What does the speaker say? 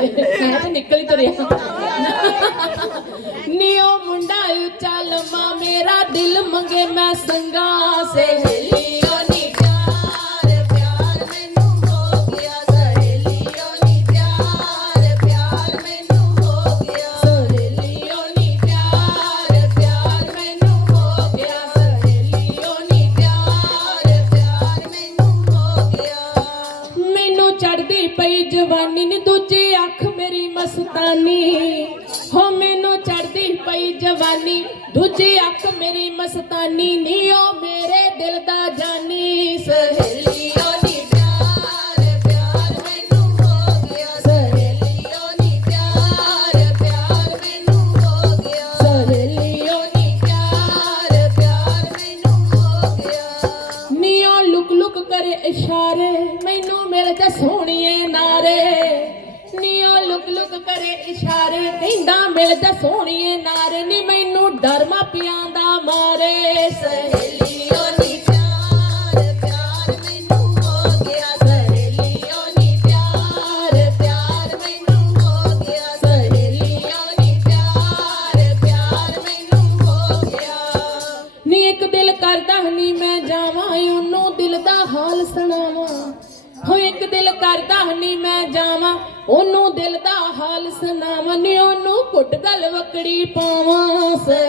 ਮੈਂ ਤਾਂ ਨਿਕਲ ਹੀ ਤੁਰਿਆ। ਨੀਓ ਮੁੰਡਾ ਉੱਚਾ ਲੰਮਾ ਮੇਰਾ ਦਿਲ ਮੰਗੇ ਮੈਂ ਸੰਗਾ ਸਹੇਲੀਓ ਪਈ ਜਵਾਨੀ ਨੀ ਦੂਜੀ ਅੱਖ ਮੇਰੀ ਮਸਤਾਨੀ। ਹੋ ਮੈਨੂੰ ਚੜਦੀ ਪਈ ਜਵਾਨੀ, ਦੂਜੀ ਅੱਖ ਮੇਰੀ ਮਸਤਾਨੀ ਨੀ, ਉਹ ਮੇਰੇ ਦਿਲ ਦਾ ਜਾਨੀ। ਸਹੇਲੀਓ ਇਸ਼ਾਰੇ ਮੈਨੂੰ ਮਿਲ ਜਾ ਸੋਹਣੀਏ ਨਾਰੇ। ਨੀਓ ਲੁਕ ਲੁਕ ਕਰੇ ਇਸ਼ਾਰੇ, ਕਹਿੰਦਾ ਮਿਲ ਜਾ ਸੋਹਣੀਏ ਨਾਰੇ। ਨੀ ਮੈਨੂੰ ਡਰ ਮਾਪਿਆਂ ਦਾ ਮਾਰੇ ਸਹੇਲੀਓ ਨੀ ਇੱਕ ਦਿਲ ਕਰਦਾ ਨੀ ਮੈਂ ਜਾਵਾਂ ਉਹਨੂੰ ਦਿਲ ਦਾ ਹਾਲ ਸੁਣਾਵਾਂ। ਹੋ ਇੱਕ ਦਿਲ ਕਰਦਾ ਨੀ ਮੈਂ ਜਾਵਾਂ, ਉਹਨੂੰ ਦਿਲ ਦਾ ਹਾਲ ਸੁਣਾਵਾਂ, ਨੀ ਉਹਨੂੰ ਘੁੱਟ ਗਲ ਵਕੜੀ ਪਾਵਾਂ ਸਹੇਲੀਓ